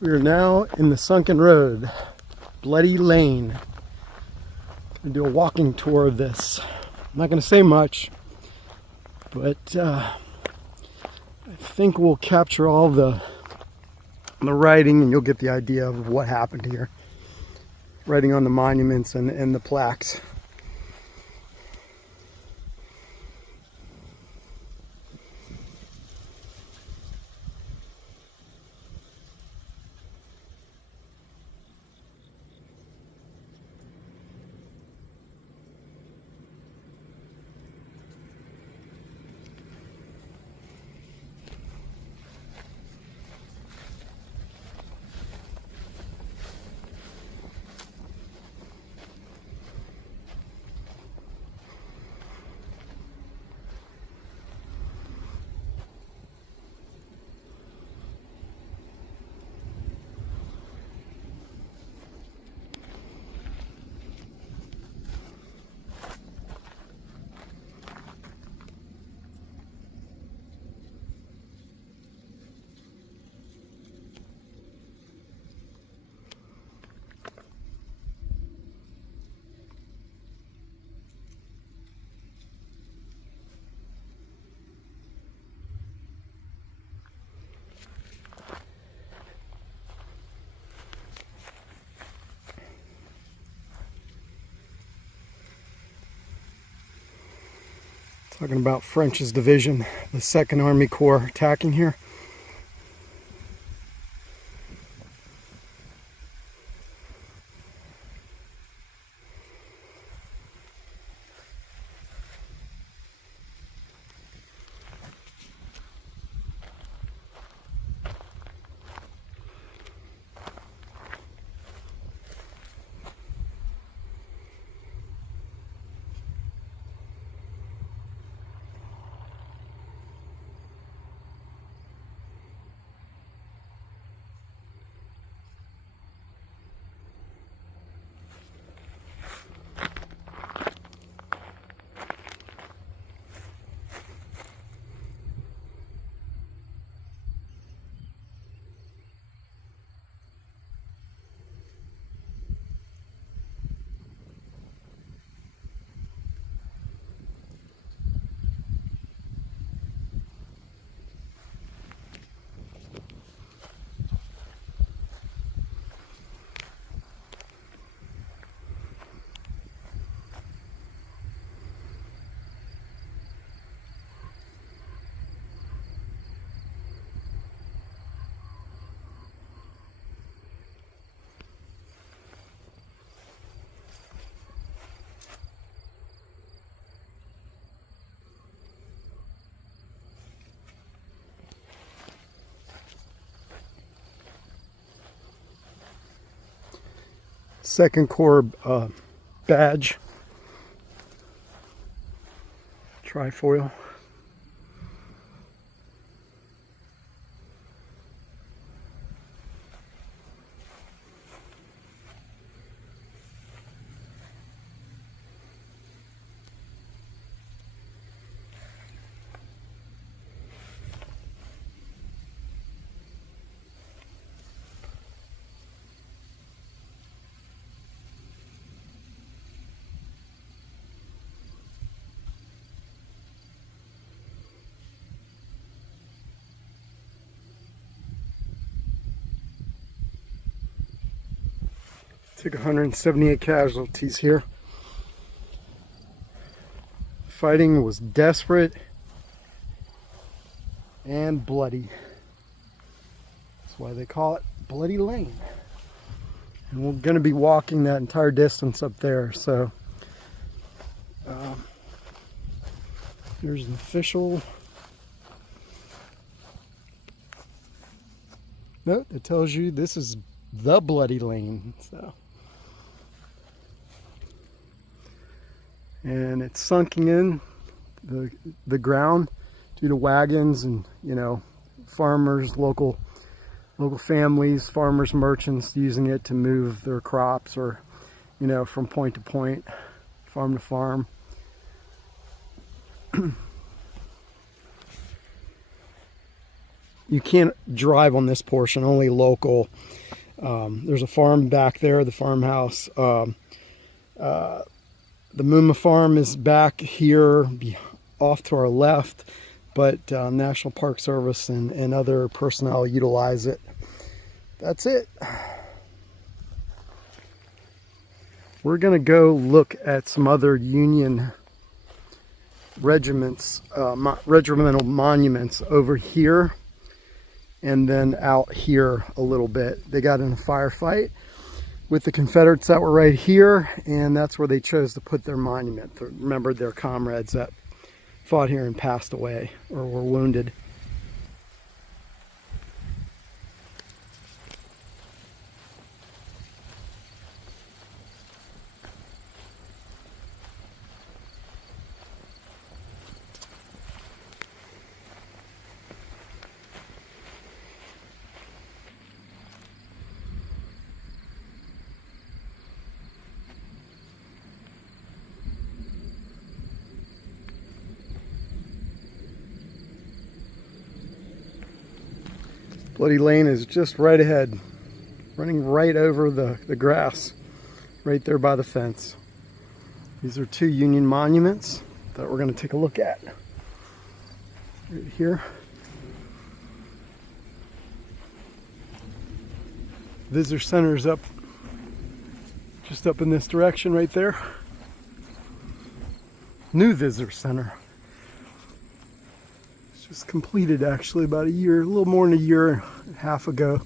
We are now in the Sunken Road, Bloody Lane. I'm going to do a walking tour of this. I'm not going to say much, but I think we'll capture all the writing and you'll get the idea of what happened here. Writing on the monuments and the plaques. Talking about French's division, the 2nd Army Corps attacking here. Second Corps badge, trifoil. Took 178 casualties here. Fighting was desperate and bloody. That's why they call it Bloody Lane. And we're going to be walking that entire distance up there. So there's an official note that tells you this is the Bloody Lane. So. And it's sunken in the ground due to wagons and, you know, farmers, local families, farmers, merchants using it to move their crops or, you know, from point to point, farm to farm. you can't drive on this portion, only local. There's a farm back there, the farmhouse. The Muma farm is back here off to our left, but National Park Service and other personnel utilize it. That's it. We're going to go look at some other Union regiments, regimental monuments over here and then out here a little bit. They got in a firefight with the Confederates that were right here, and that's where they chose to put their monument. They remembered their comrades that fought here and passed away or were wounded. Bloody Lane is just right ahead, running right over the grass, right there by the fence. These are two Union monuments that we're going to take a look at right here. Visitor Center is up, just up in this direction right there. New Visitor Center. Just completed actually about a year, a little more than a year and a half ago.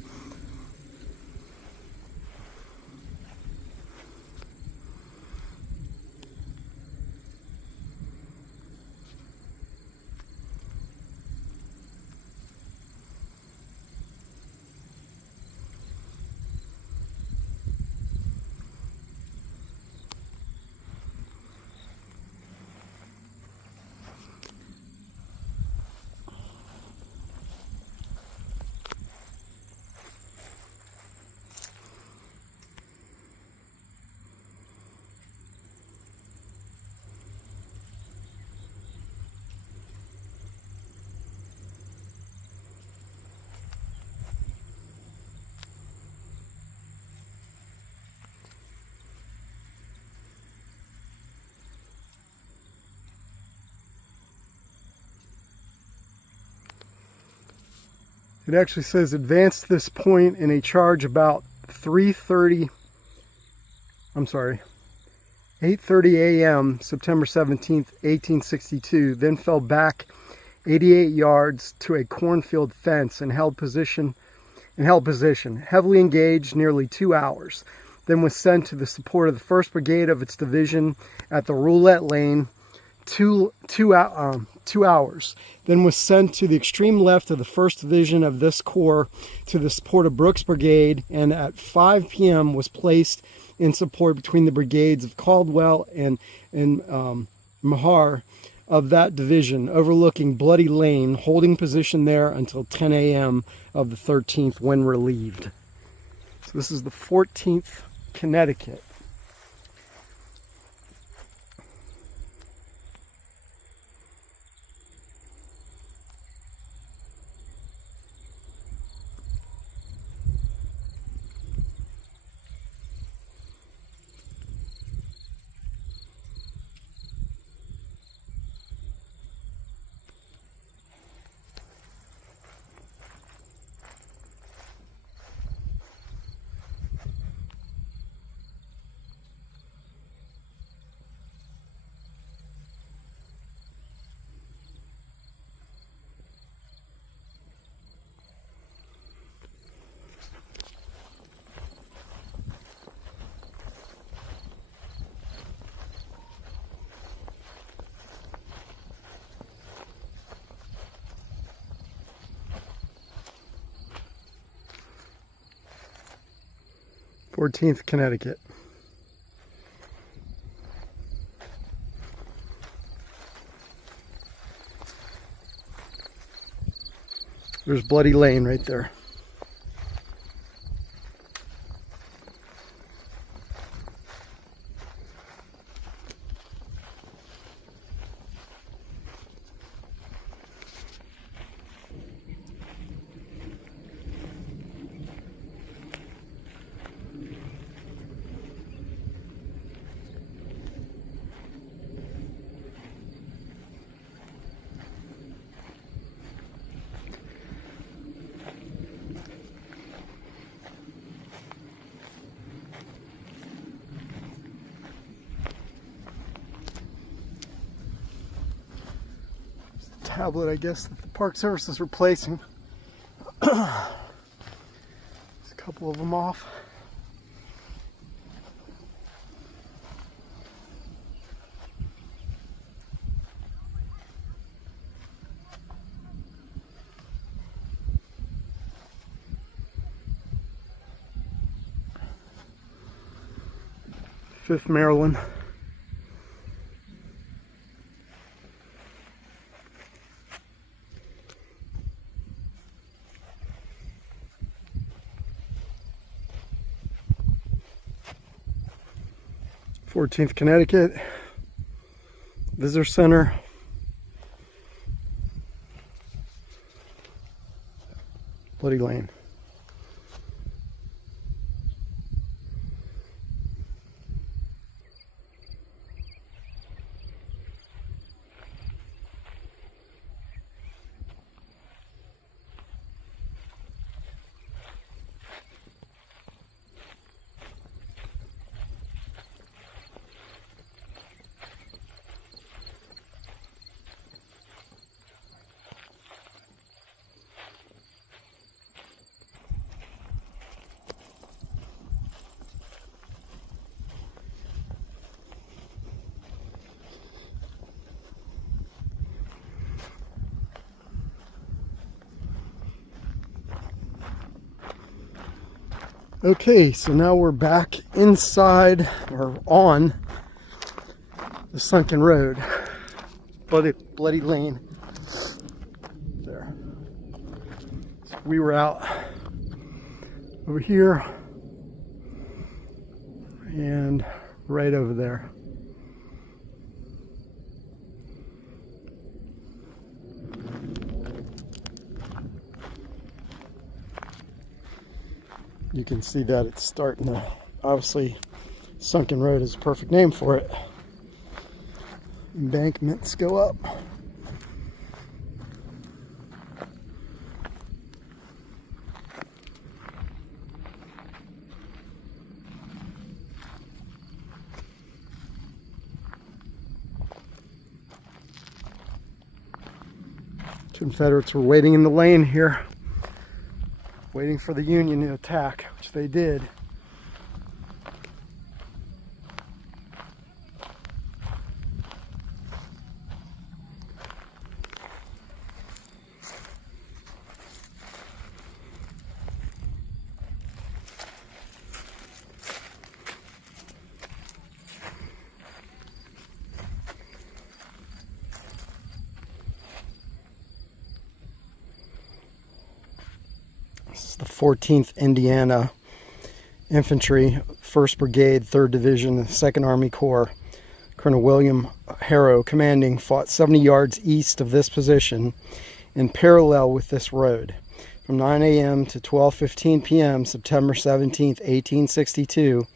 It actually says advance this point in a charge about 8:30 a.m. September 17th, 1862, then fell back 88 yards to a cornfield fence and held position, heavily engaged nearly 2 hours, then was sent to the support of the 1st Brigade of its division at the Roulette Lane, 2 hours, then was sent to the extreme left of the 1st Division of this corps to the support of Brooks' brigade, and at 5 p.m. was placed in support between the brigades of Caldwell and Mahar of that division, overlooking Bloody Lane, holding position there until 10 a.m. of the 13th when relieved. So this is the 14th Connecticut. Fourteenth Connecticut. There's Bloody Lane right there. tablet, I guess, that the Park Service is replacing. There's a couple of them off. Fifth Maryland. 14th Connecticut. Visitor Center. Bloody Lane. Okay, so now we're back inside, or on, the Sunken Road. Bloody Lane. There. So we were out over here and right over there. You can see that it's starting to, obviously, Sunken Road is a perfect name for it. Embankments go up. Confederates were waiting in the lane here, waiting for the Union to attack, which they did. This is the 14th Indiana Infantry, 1st Brigade, 3rd Division, 2nd Army Corps. Colonel William Harrow, commanding, fought 70 yards east of this position in parallel with this road. From 9 a.m. to 12:15 p.m., September 17, 1862,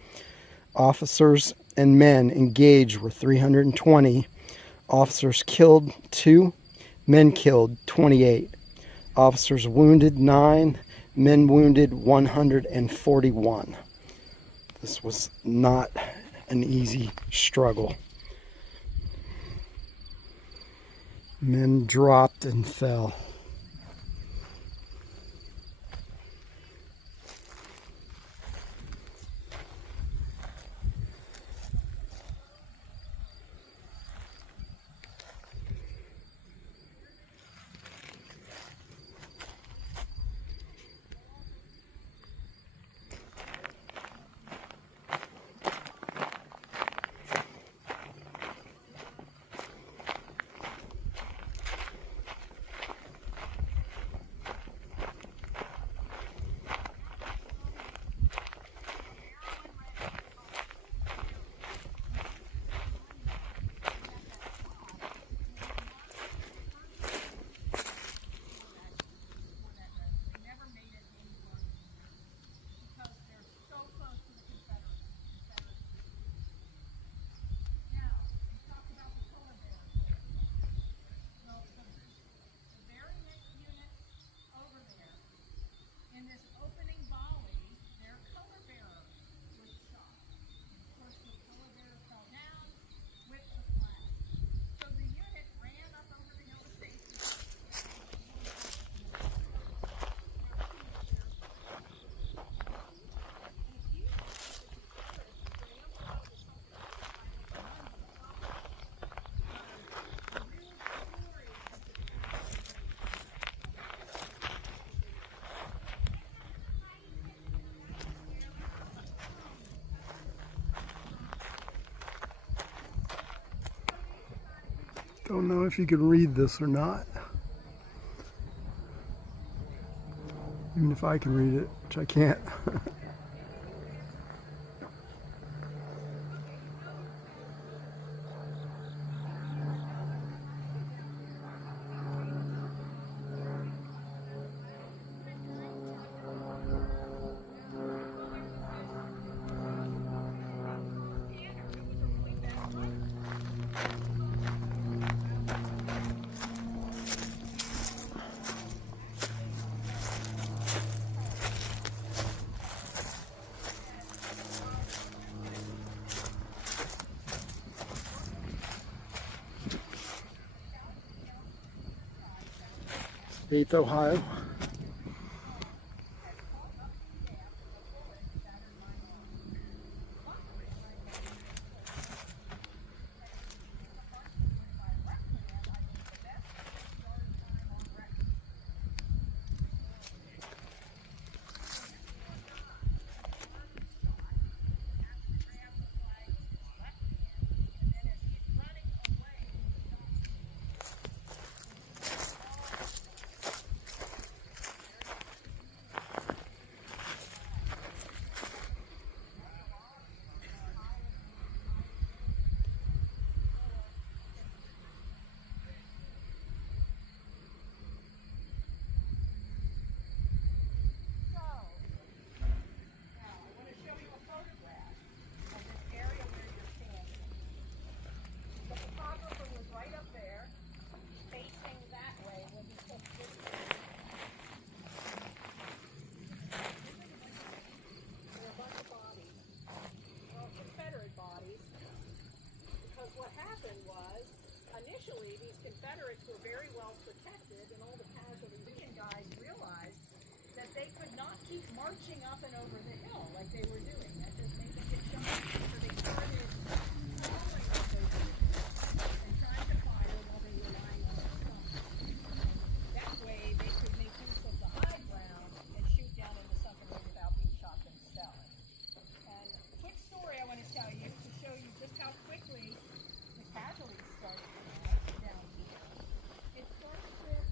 officers and men engaged were 320. Officers killed 2, men killed 28. Officers wounded 9. Men wounded 141. This was not an easy struggle. Men dropped and fell. Don't know if you can read this or not. Even if I can read it, which I can't. Eighth Ohio. Initially, these Confederates were very well protected, and all the casualties Union guys realized that they could not keep marching up and over the hill like they were doing. That just made them get shot. So they started following what they were doing and trying to fire while they were lying on their stomachs. That way, they could make use of the high ground and shoot down in the Sunken Road without being shot themselves. And a quick story I want to tell you to show you just how quickly the casualties started down here. It started with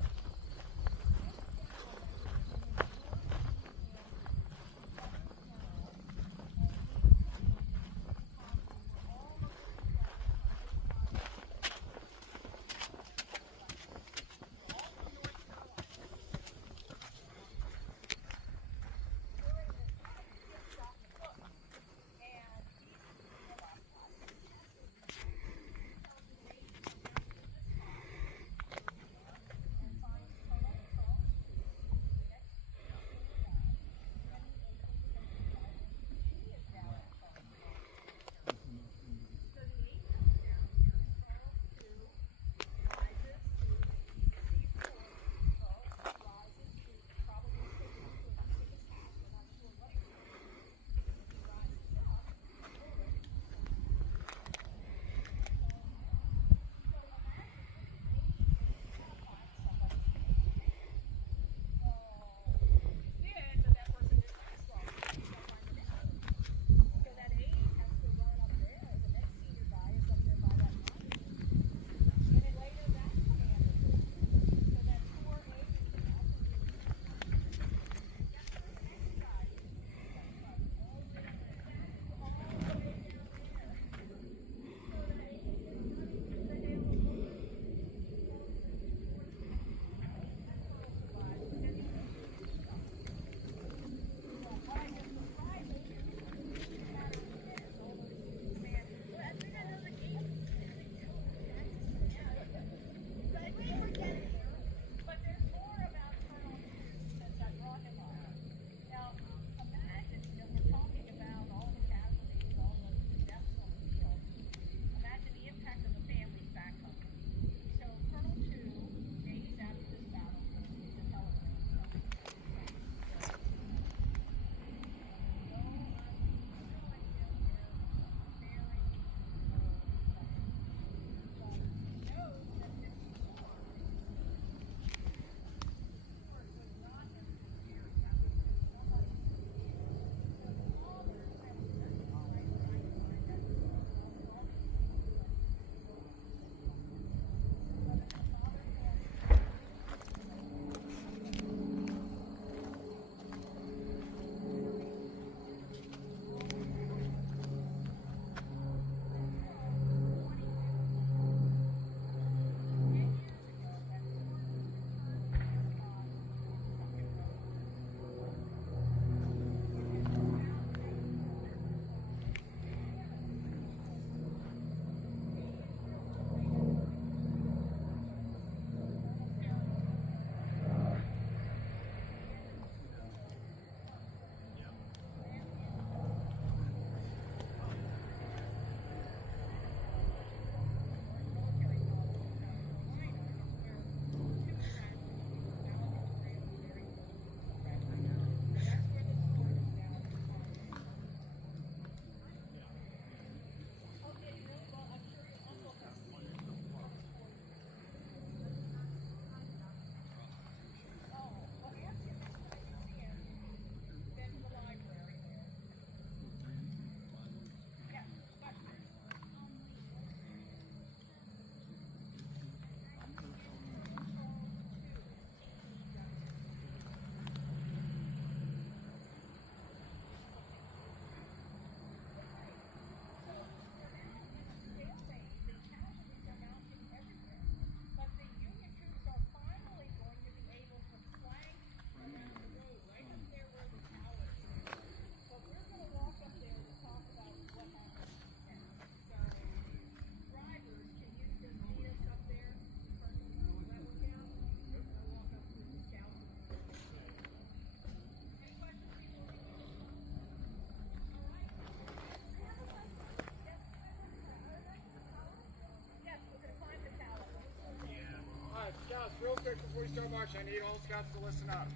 real quick before we start marching, I need all scouts to listen up.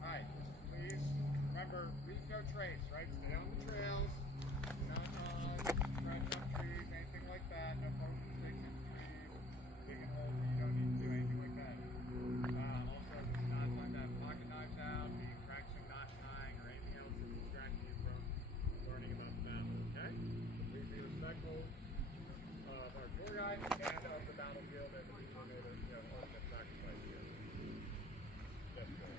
Alright, please remember, leave no trace, right? Stay on the trails, not on branch on trees, anything like that. No poking sticks in trees, digging holes where you don't need to do anything like that. Also, do not find that pocket knives out, be practicing knot tying, or anything else that distracts you from learning about the battle, okay? Please be respectful of our tour guide and of the battlefield and the people who made it, ultimate sacrifice here. Yes, please.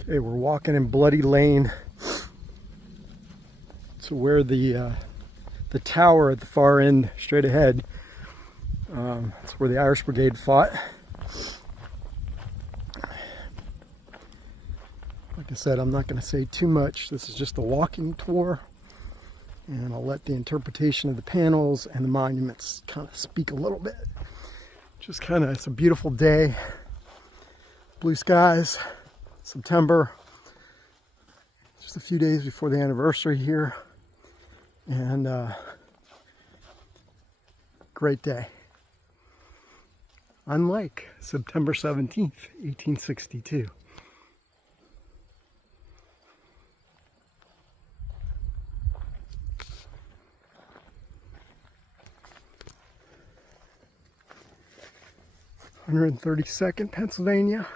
Okay, we're walking in Bloody Lane to where the tower at the far end, straight ahead. That's where the Irish Brigade fought. Like I said, I'm not going to say too much. This is just a walking tour, and I'll let the interpretation of the panels and the monuments kind of speak a little bit. Just kind of, it's a beautiful day. Blue skies. September, just a few days before the anniversary here, and great day. Unlike September 17th, 1862. (132nd) Pennsylvania.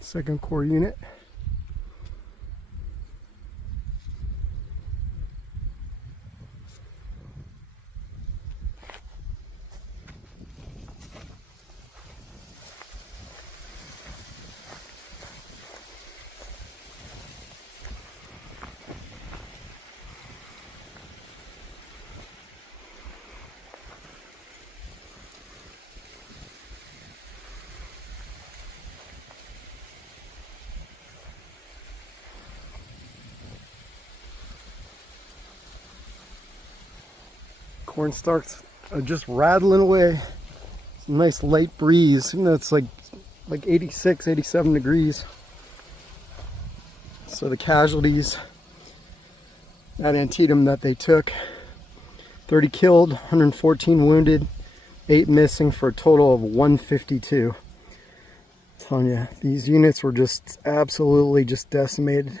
Second Corps unit. Cornstalks are just rattling away. It's a nice light breeze, even though it's like 86, 87 degrees. So the casualties at Antietam that they took, 30 killed, 114 wounded, 8 missing, for a total of 152. I'm telling you, these units were just absolutely just decimated.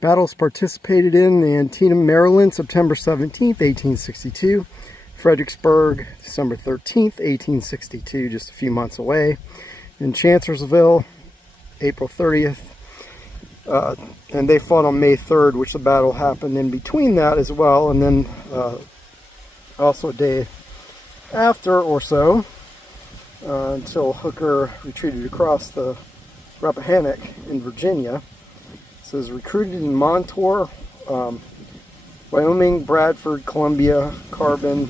Battles participated in: the Antietam, Maryland, September 17th, 1862. Fredericksburg, December 13th, 1862, just a few months away. In Chancellorsville, April 30th. And they fought on May 3rd, which the battle happened in between that as well. And then also a day after or so, until Hooker retreated across the Rappahannock in Virginia. It says recruited in Montour, Wyoming, Bradford, Columbia, Carbon,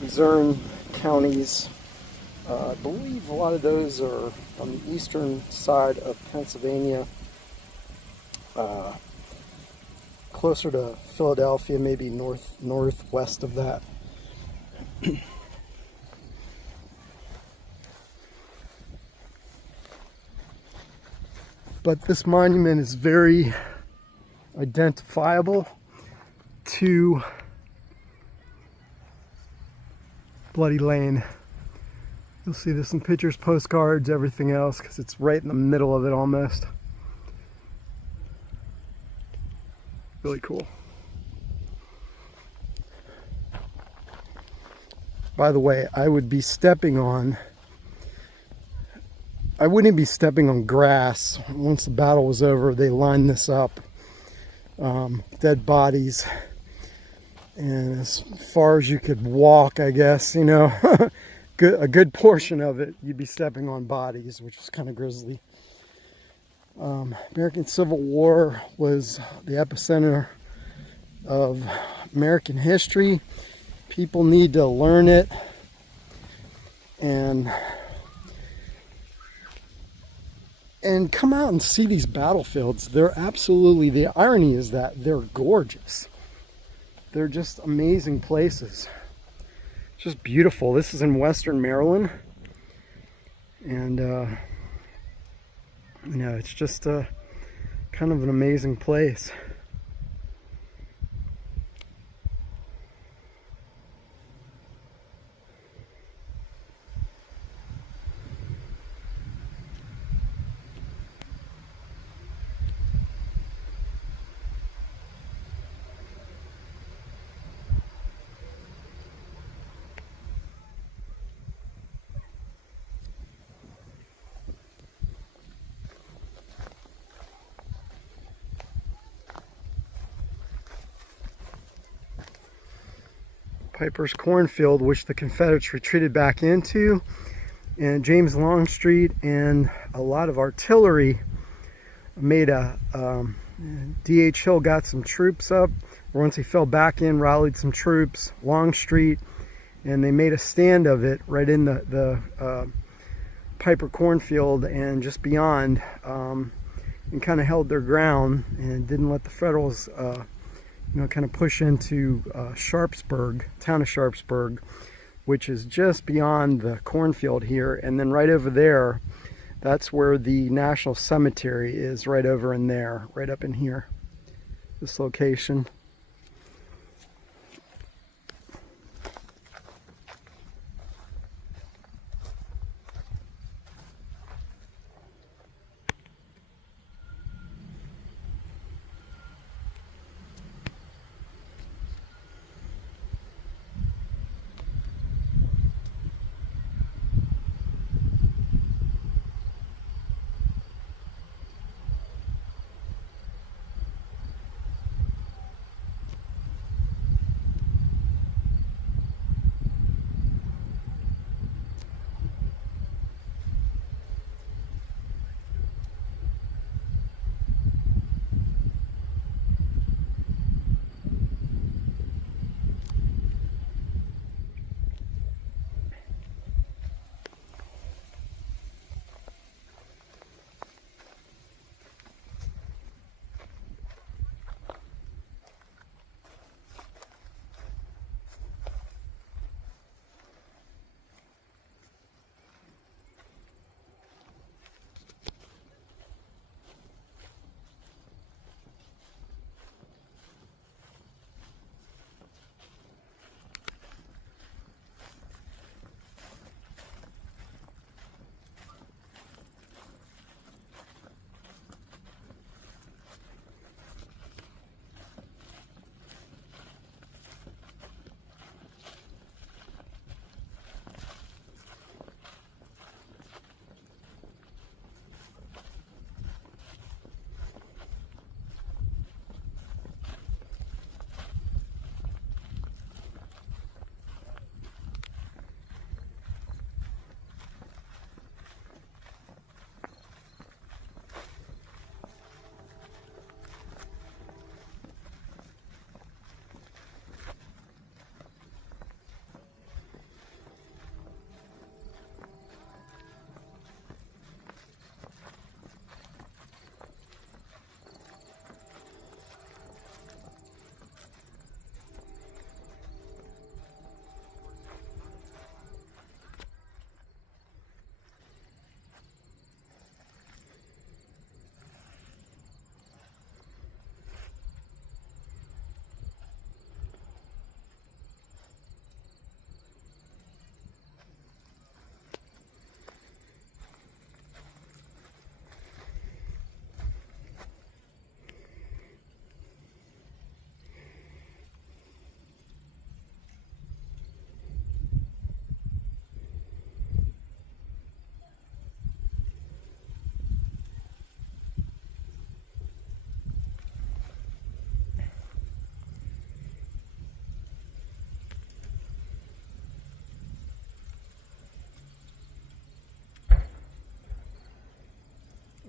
Luzerne counties, I believe a lot of those are on the eastern side of Pennsylvania, closer to Philadelphia, maybe northwest of that. But this monument is very identifiable to Bloody Lane. You'll see this in pictures, postcards, everything else, because it's right in the middle of it almost. Really cool. By the way, I wouldn't be stepping on grass. Once the battle was over, they lined this up. Dead bodies. And as far as you could walk, I guess, you know, a good portion of it, you'd be stepping on bodies, which was kind of grisly. American Civil War was the epicenter of American history. People need to learn it. And come out and see these battlefields. They're absolutely, the irony is that they're gorgeous. They're just amazing places. It's just beautiful. This is in Western Maryland. And, you know, it's just kind of an amazing place. Piper's Cornfield, which the Confederates retreated back into, and James Longstreet and a lot of artillery made a D.H. Hill got some troops up. Once he fell back in, rallied some troops, Longstreet, and they made a stand of it right in the Piper Cornfield and just beyond, and kind of held their ground and didn't let the Federals you know, kind of push into Sharpsburg, town of Sharpsburg, which is just beyond the cornfield here. And then right over there, that's where the National Cemetery is, right over in there, right up in here, this location.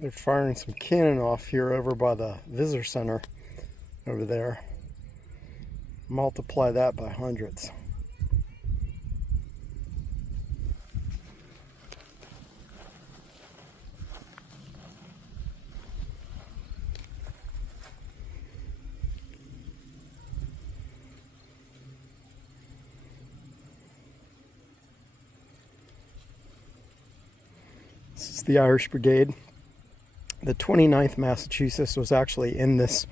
They're firing some cannon off here over by the visitor center over there. Multiply that by hundreds. This is the Irish Brigade. The 29th Massachusetts was actually in this,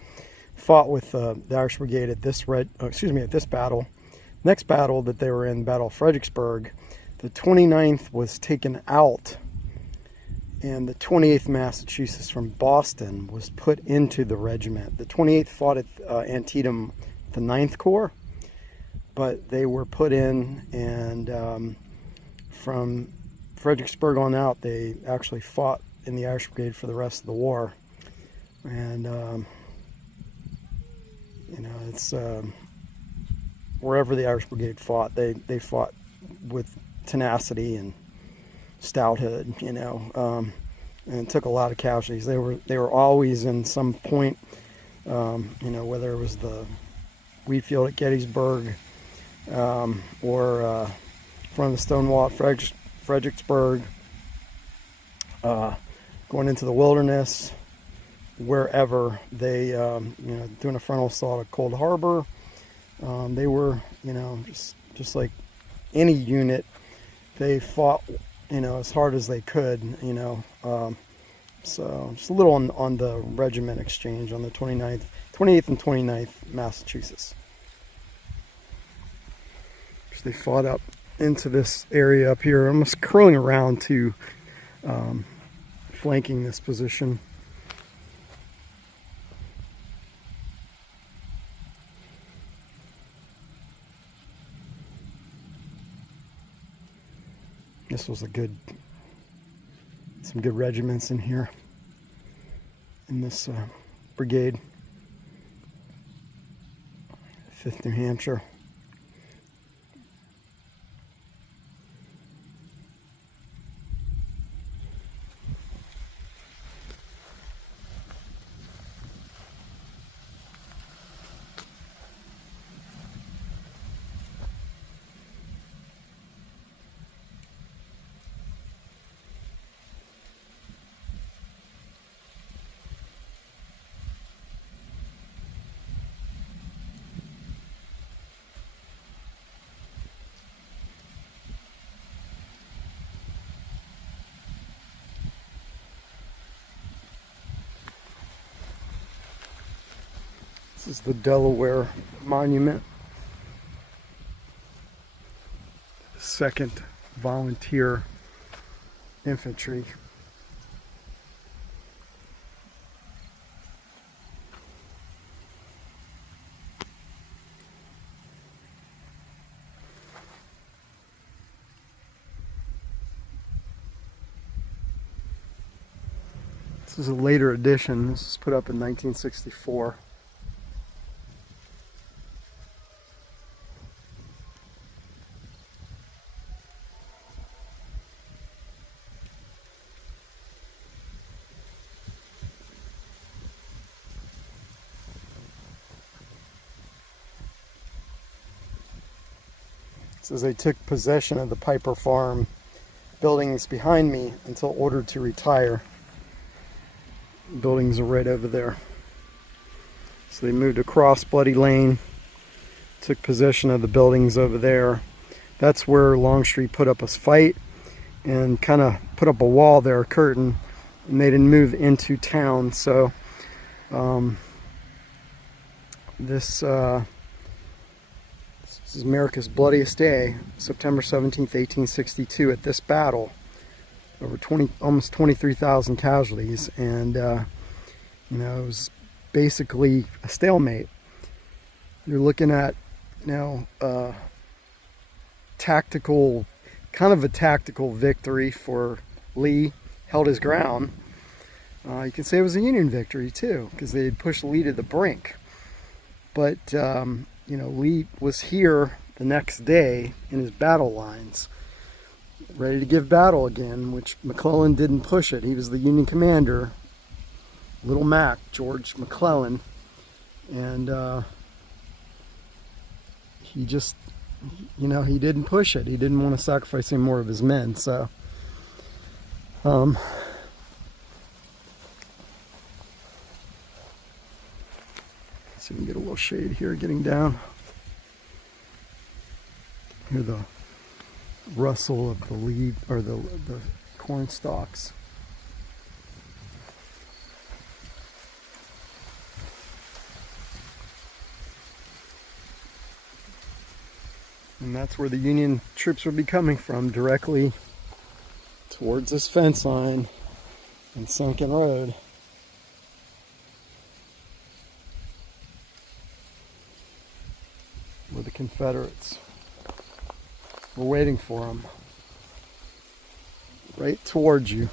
fought with the Irish Brigade at this at this battle. Next battle that they were in, Battle of Fredericksburg, the 29th was taken out, and the 28th Massachusetts from Boston was put into the regiment. The 28th fought at Antietam, the 9th Corps, but they were put in, and from Fredericksburg on out, they actually fought in the Irish Brigade for the rest of the war. And you know, it's wherever the Irish Brigade fought, they fought with tenacity and stouthood, you know, and took a lot of casualties. They were always in some point, you know, whether it was the wheat field at Gettysburg, or front of the Stonewall at Fredericksburg, going into the wilderness, wherever they, you know, doing a frontal assault at Cold Harbor. They were, you know, just like any unit, they fought, you know, as hard as they could, you know. So just a little on the regiment exchange on the 28th and 29th Massachusetts. So they fought up into this area up here, almost curling around to flanking this position. This was some good regiments in here in this brigade. 5th New Hampshire. This is the Delaware Monument. 2nd Volunteer Infantry. This is a later edition. This was put up in 1964. Says they took possession of the Piper Farm buildings behind me until ordered to retire. Buildings are right over there. So they moved across Bloody Lane, took possession of the buildings over there. That's where Longstreet put up a fight and kind of put up a wall there, a curtain, and they didn't move into town. So this is America's bloodiest day, September 17th, 1862, at this battle. Over almost 23,000 casualties, and you know, it was basically a stalemate. You're looking at, you know, tactical, kind of a tactical victory for Lee. Held his ground. You can say it was a Union victory too, because they had pushed Lee to the brink. But you know, Lee was here the next day in his battle lines, ready to give battle again, which McClellan didn't push it. He was the Union commander, Little Mac, George McClellan, and he just, he didn't push it. He didn't want to sacrifice any more of his men. So, see if we can get a little shade here getting down. Hear the rustle of the leaf or the corn stalks. And that's where the Union troops would be coming from, directly towards this fence line and Sunken Road. Where the Confederates were waiting for them. Right towards you.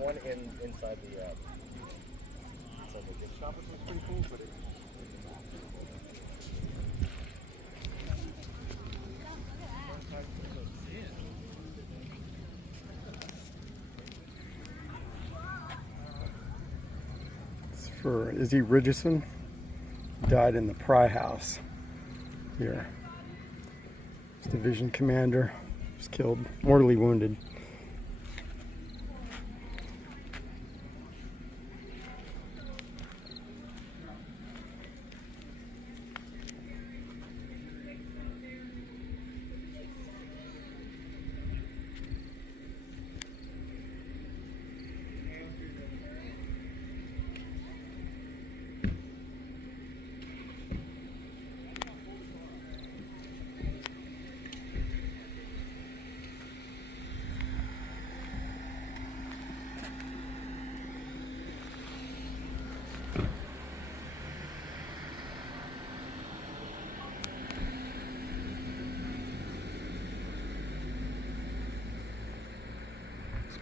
one inside the gift shop, which looks pretty cool, but it, It's for Izzy Ridgeson. Died in the Pry House here. His division commander was killed, mortally wounded.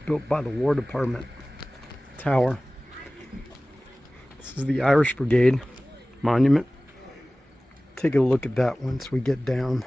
Built by the War Department tower. This is the Irish Brigade monument. Take a look at that once we get down.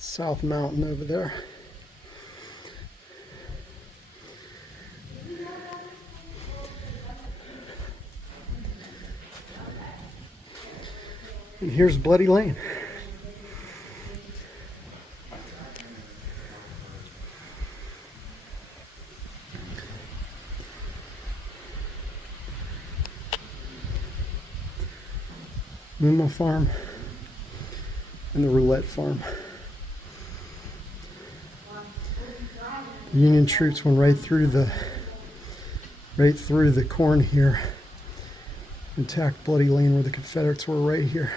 South Mountain over there. And here's Bloody Lane. Mooma Farm and the Roulette Farm. Union troops went right through the corn here, attacked Bloody Lane where the Confederates were right here.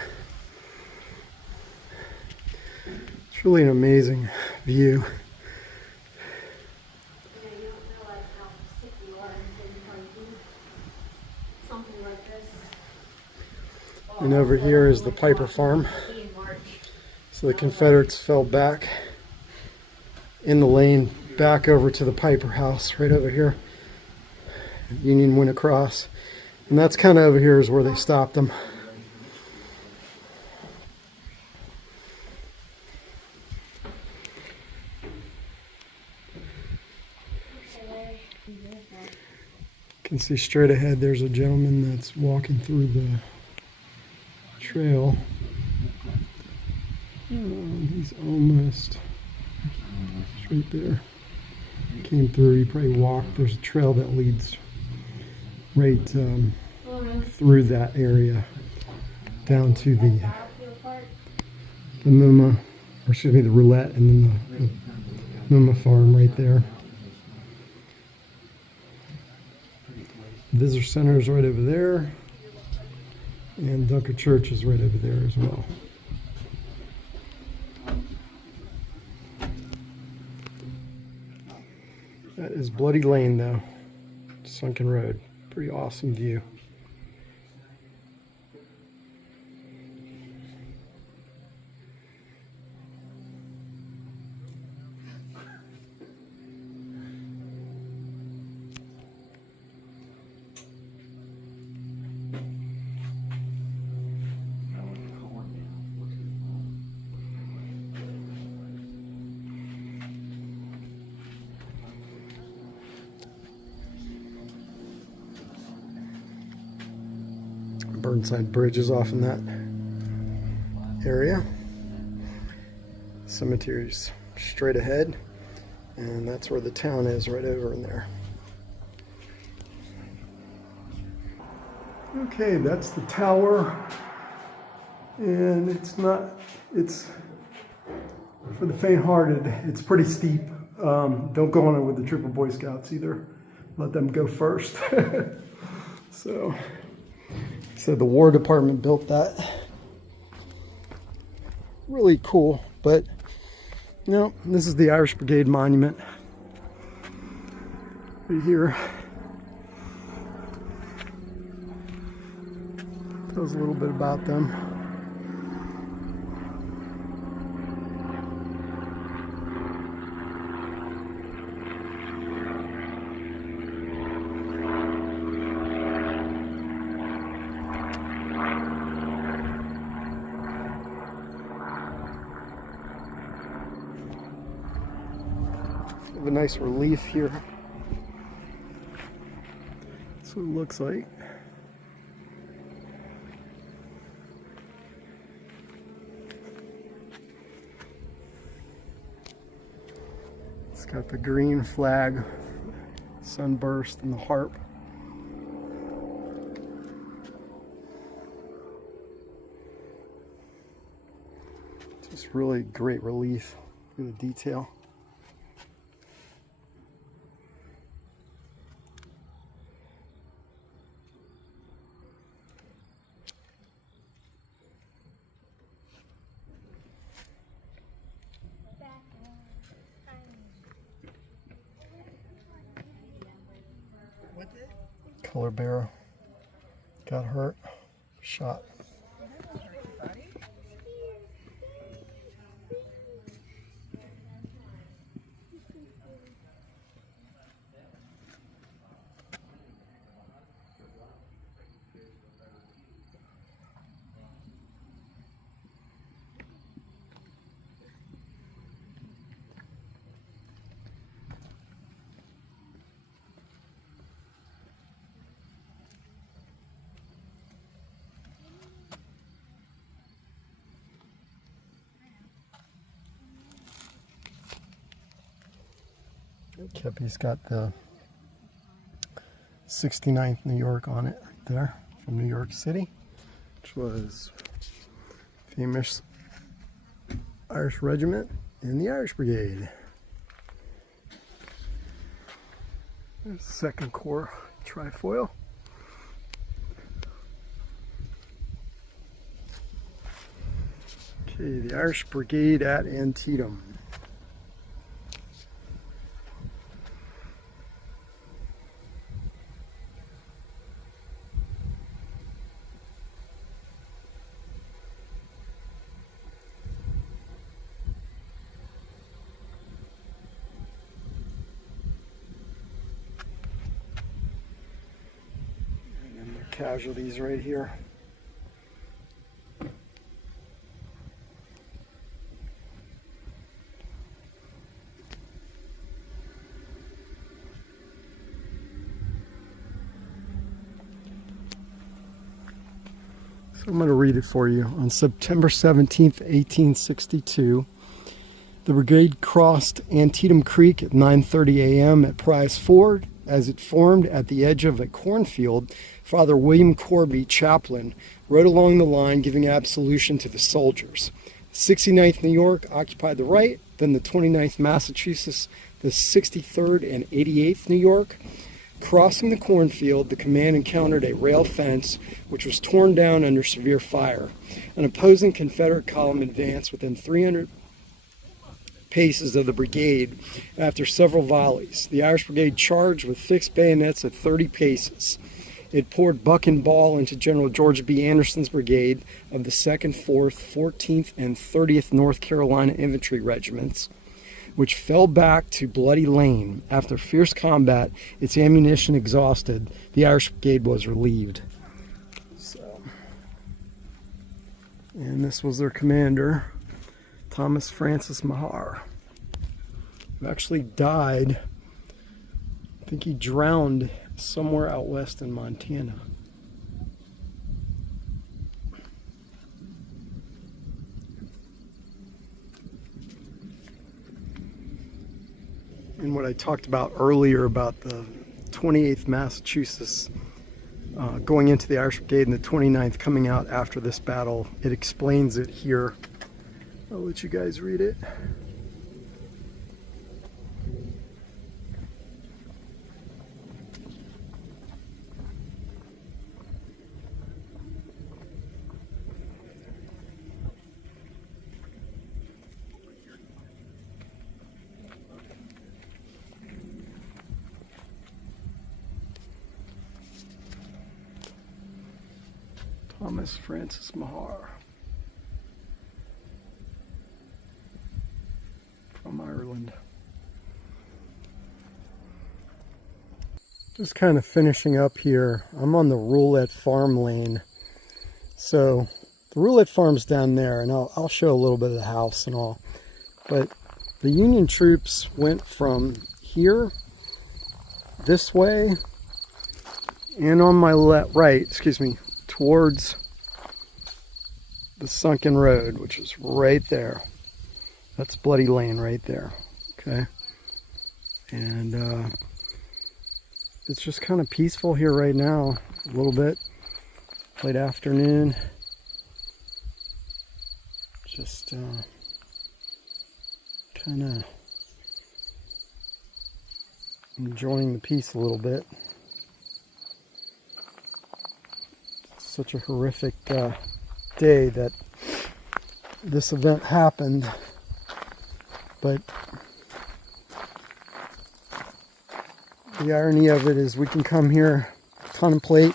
It's really an amazing view. And over here is the Piper Farm. So the Confederates fell back in the lane, back over to the Piper House, right over here. Union went across. And that's kind of over here is where they stopped them. You can see straight ahead there's a gentleman that's walking through the trail. He's almost right there. Came through, he probably walked. There's a trail that leads right through that area. down to the Muma, or excuse me, the Roulette, and then the Muma farm right there. Visitor Center is right over there, and Dunker Church is right over there as well. That is Bloody Lane, though. Sunken Road. Pretty awesome view. Burnside Bridge is off in that area. Cemetery's straight ahead, and that's where the town is, right over in there. Okay, that's the tower, and it's for the faint-hearted. It's pretty steep. Don't go on it with the Trooper Boy Scouts either. Let them go first. So the War Department built that. Really cool, but you know, this is the Irish Brigade Monument right here. Tells a little bit about them. Have a nice relief here. That's what it looks like. It's got the green flag, sunburst, and the harp. Just really great relief in the detail. Color bearer got hurt, shot. Kepi's got the 69th New York on it right there from New York City, which was famous Irish regiment in the Irish Brigade. There's the 2nd Corps trifoil. Okay, the Irish Brigade at Antietam. Casualties right here. So I'm going to read it for you. On September 17th, 1862, the brigade crossed Antietam Creek at 9:30 a.m. at Prize Ford as it formed at the edge of a cornfield, Father William Corby, chaplain, rode along the line giving absolution to the soldiers. 69th New York occupied the right, then the 29th Massachusetts, the 63rd and 88th New York. Crossing the cornfield, the command encountered a rail fence which was torn down under severe fire. An opposing Confederate column advanced within 300 paces of the brigade after several volleys. The Irish brigade charged with fixed bayonets at 30 paces. It poured buck and ball into General George B. Anderson's brigade of the 2nd, 4th, 14th, and 30th North Carolina Infantry Regiments, which fell back to Bloody Lane. After fierce combat, its ammunition exhausted, the Irish brigade was relieved. And this was their commander, Thomas Francis Mahar, who actually died. I think he drowned somewhere out west in Montana. And what I talked about earlier about the 28th Massachusetts going into the Irish Brigade and the 29th coming out after this battle, it explains it here. I'll let you guys read it. Thomas Francis Mahar from Ireland. Just kind of finishing up here. I'm on the Roulette Farm Lane. So the Roulette Farm's down there, and I'll show a little bit of the house and all. But the Union troops went from here, this way, and on my right, towards the Sunken Road, which is right there. That's Bloody Lane right there. Okay. And it's just kind of peaceful here right now, a little bit. Late afternoon. Just kind of enjoying the peace a little bit. Such a horrific day that this event happened, but the irony of it is we can come here, contemplate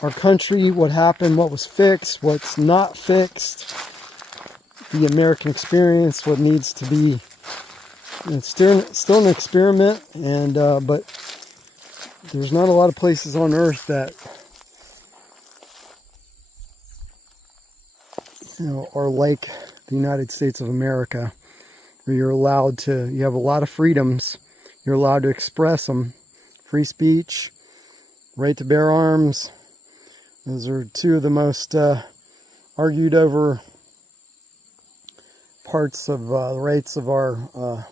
our country, what happened, what was fixed, what's not fixed, the American experience, what needs to be. It's still an experiment, and but there's not a lot of places on earth that are like the United States of America, where you have a lot of freedoms, you're allowed to express them, free speech, right to bear arms. Those are two of the most argued over parts of the rights of our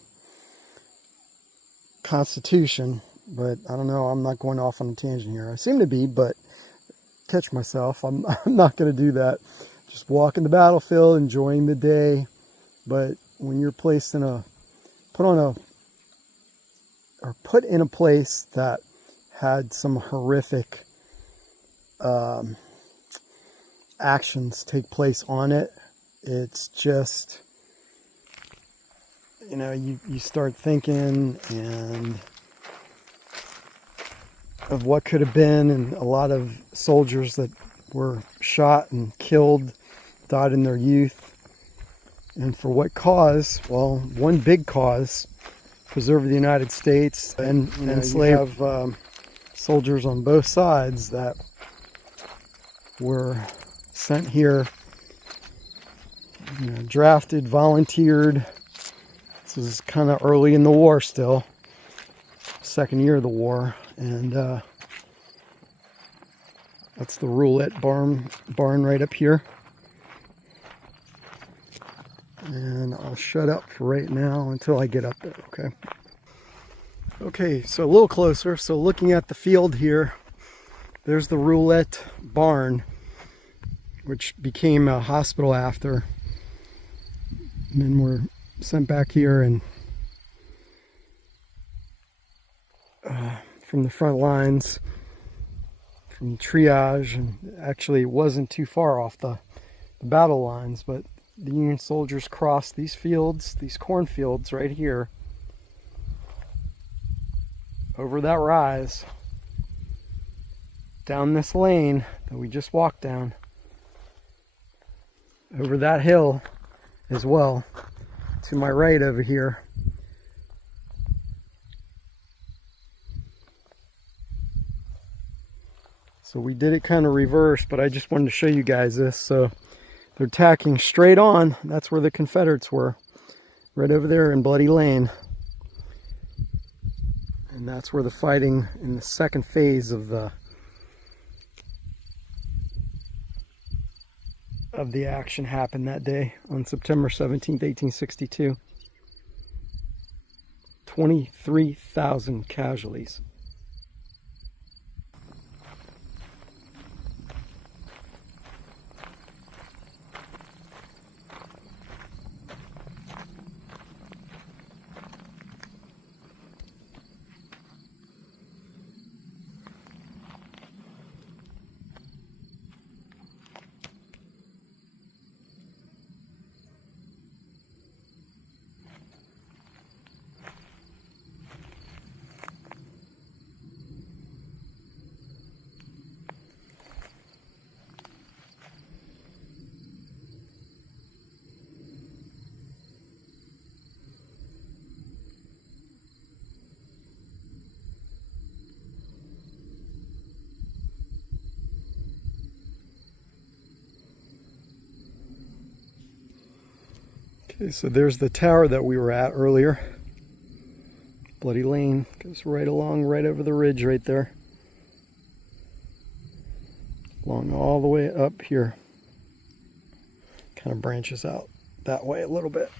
Constitution. But I don't know, I'm not going off on a tangent here. I seem to be, but catch myself. I'm not going to do that. Just walking the battlefield, enjoying the day. But when you're put in a place that had some horrific actions take place on it, it's just, you start thinking and of what could have been, and a lot of soldiers that were shot and killed, died in their youth. And for what cause? Well, one big cause, preserve the United States, and enslave soldiers on both sides that were sent here, drafted, volunteered. This is kind of early in the war still, second year of the war, and that's the Roulette barn right up here. And I'll shut up for right now until I get up there, okay? Okay, so a little closer. So looking at the field here, there's the Roulette barn, which became a hospital after. Men were sent back here and from the front lines, from triage, and actually it wasn't too far off the battle lines, but the Union soldiers crossed these fields, these cornfields right here, over that rise, down this lane that we just walked down, over that hill as well, to my right over here. So we did it kind of reverse, but I just wanted to show you guys this. So they're tacking straight on. That's where the Confederates were, right over there in Bloody Lane. And that's where the fighting in the second phase of the action happened that day on September 17th, 1862. 23,000 casualties. Okay, so there's the tower that we were at earlier. Bloody Lane goes right along, right over the ridge right there. Along all the way up here. Kind of branches out that way a little bit.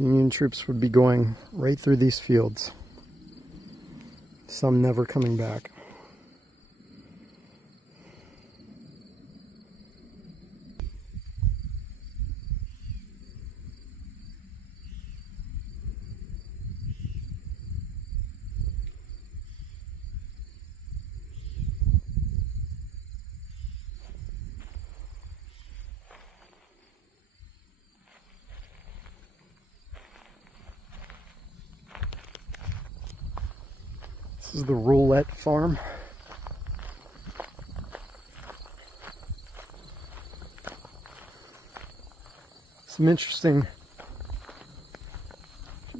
Union troops would be going right through these fields. Some never coming back. This is the Roulette Farm. Some interesting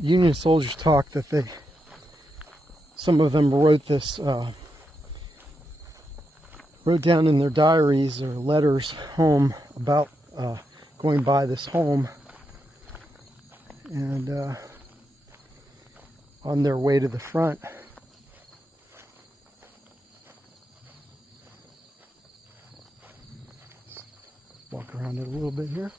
Union soldiers talk that some of them wrote this, wrote down in their diaries or letters home about going by this home, and on their way to the front. Walk around it a little bit here.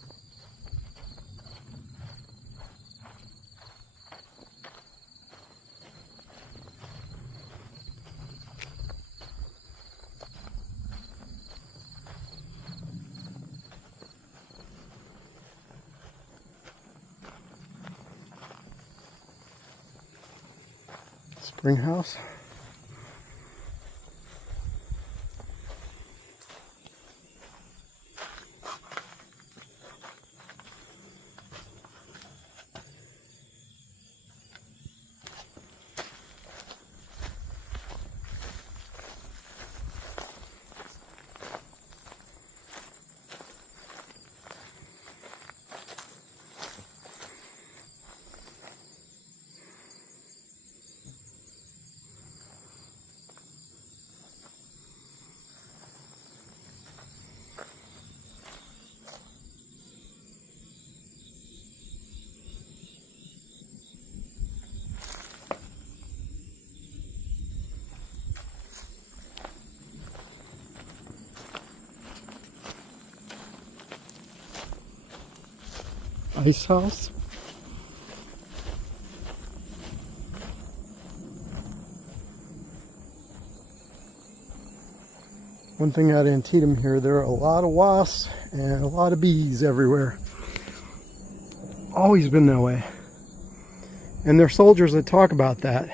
Spring house. Ice house. One thing out of Antietam here, there are a lot of wasps and a lot of bees everywhere. Always been that way. And there are soldiers that talk about that.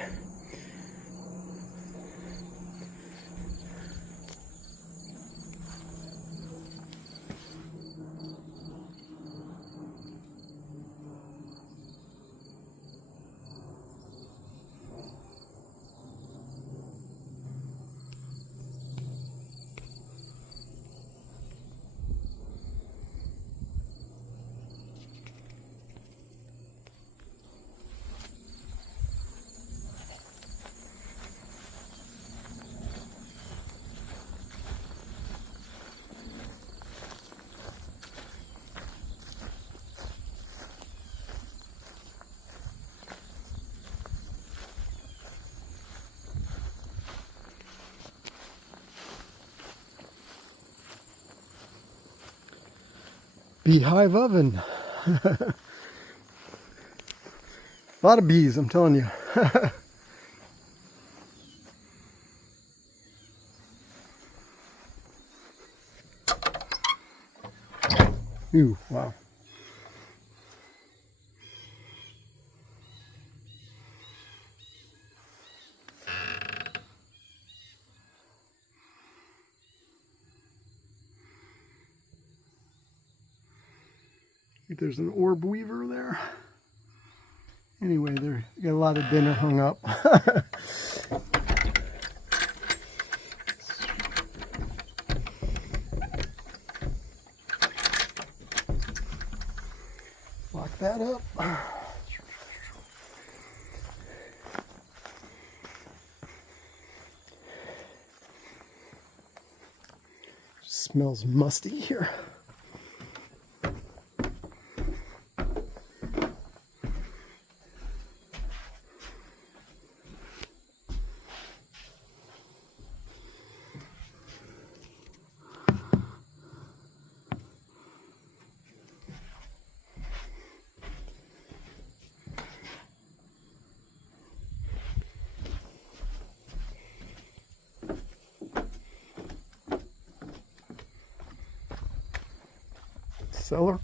Beehive oven. A lot of bees, I'm telling you. Ooh, wow. I think there's an orb weaver there. Anyway, there got a lot of dinner hung up. Lock that up. Smells musty here. Cellar.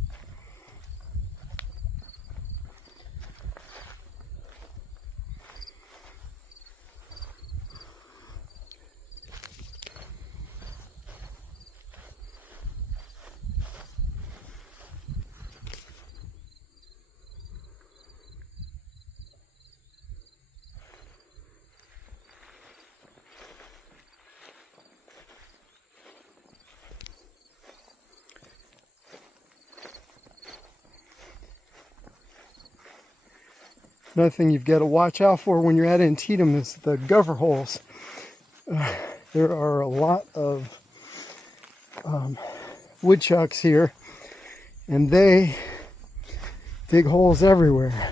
Another thing you've got to watch out for when you're at Antietam is the gopher holes. There are a lot of woodchucks here, and they dig holes everywhere.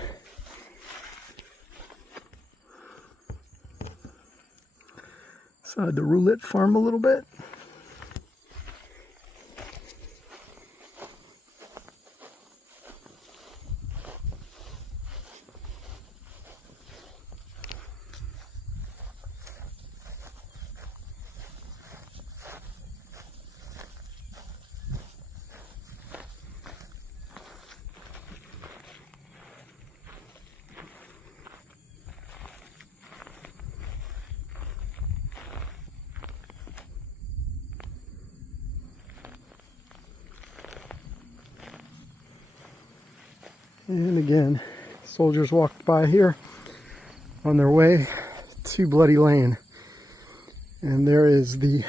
Inside the Roulette Farm a little bit. And again, soldiers walked by here on their way to Bloody Lane. And there is the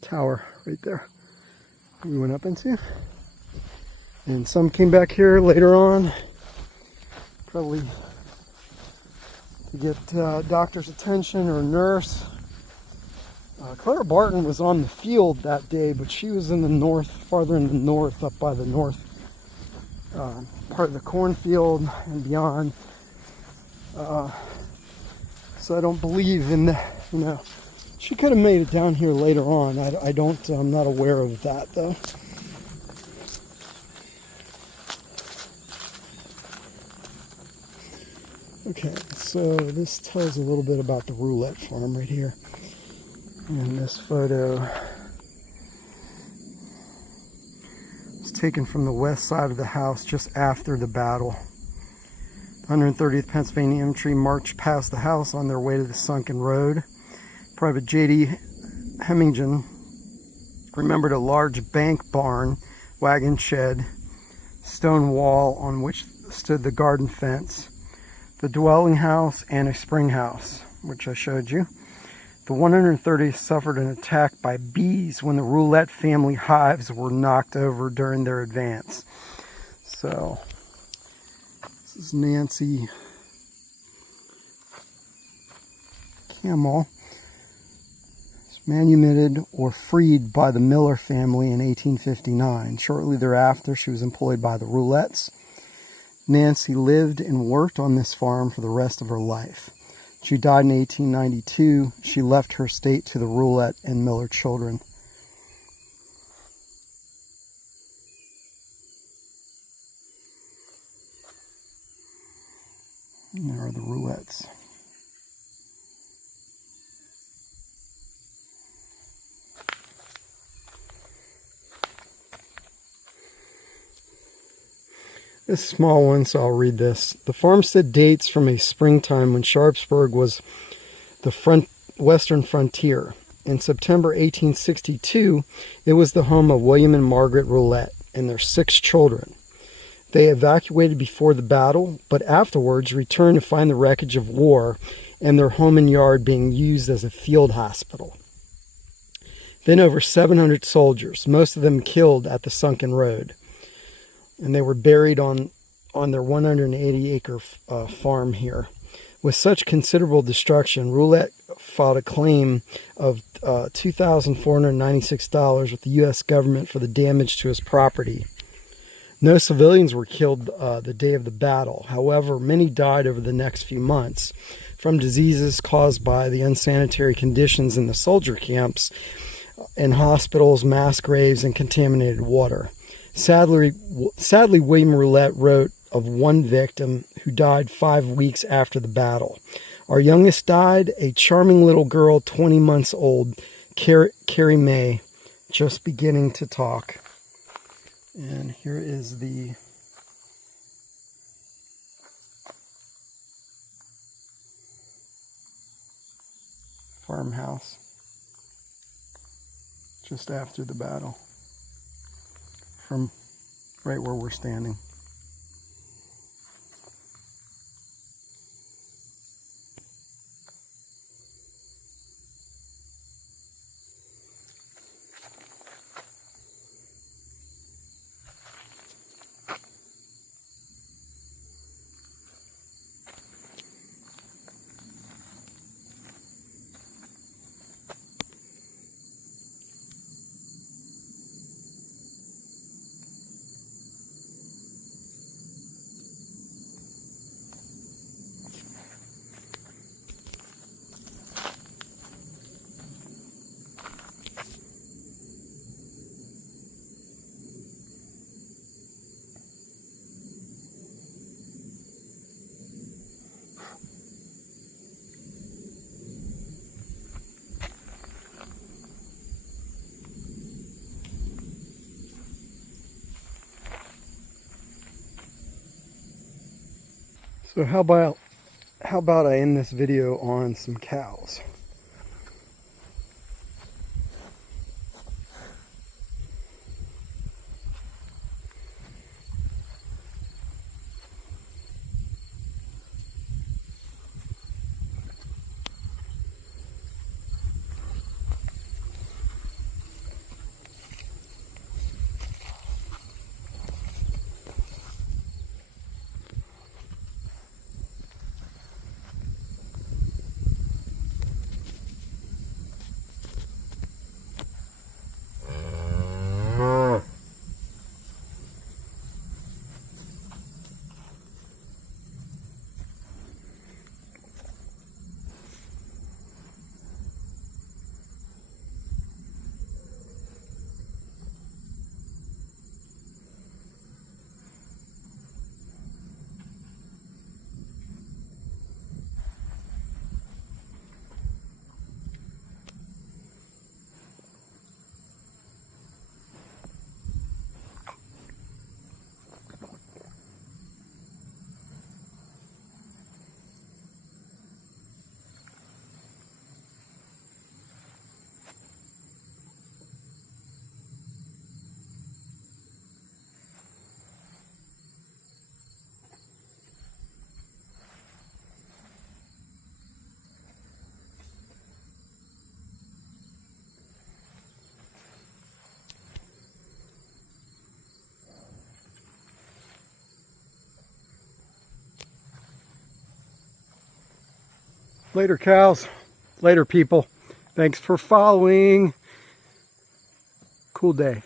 tower right there we went up into. And some came back here later on, probably to get doctor's attention or nurse. Clara Barton was on the field that day, but she was in the north, farther in the north, up by the north part of the cornfield and beyond. So I don't believe in the, she could have made it down here later on. I'm not aware of that though. Okay, so this tells a little bit about the Roulette Farm right here. And this photo was taken from the west side of the house just after the battle. The 130th Pennsylvania Infantry marched past the house on their way to the Sunken Road. Private J.D. Hemmingen remembered a large bank barn, wagon shed, stone wall on which stood the garden fence, the dwelling house, and a spring house, which I showed you. The 130th suffered an attack by bees when the Roulette family hives were knocked over during their advance. So, this is Nancy Camel. Manumitted or freed by the Miller family in 1859. Shortly thereafter, she was employed by the Roulettes. Nancy lived and worked on this farm for the rest of her life. She died in 1892. She left her estate to the Roulette and Miller children. And there are the Roulettes. This is a small one, so I'll read this. The farmstead dates from a springtime when Sharpsburg was the western frontier. In September 1862, it was the home of William and Margaret Roulette and their 6 children. They evacuated before the battle, but afterwards returned to find the wreckage of war and their home and yard being used as a field hospital. Then over 700 soldiers, most of them killed at the Sunken Road. And they were buried on their 180-acre farm here. With such considerable destruction, Roulette filed a claim of $2,496 with the U.S. government for the damage to his property. No civilians were killed the day of the battle. However, many died over the next few months from diseases caused by the unsanitary conditions in the soldier camps and hospitals, mass graves, and contaminated water. Sadly, William Roulette wrote of one victim who died 5 weeks after the battle. Our youngest died, a charming little girl, 20 months old, Carrie May, just beginning to talk. And here is the farmhouse just after the battle. From right where we're standing. So how about I end this video on some cows? Later, cows. Later, people. Thanks for following. Cool day.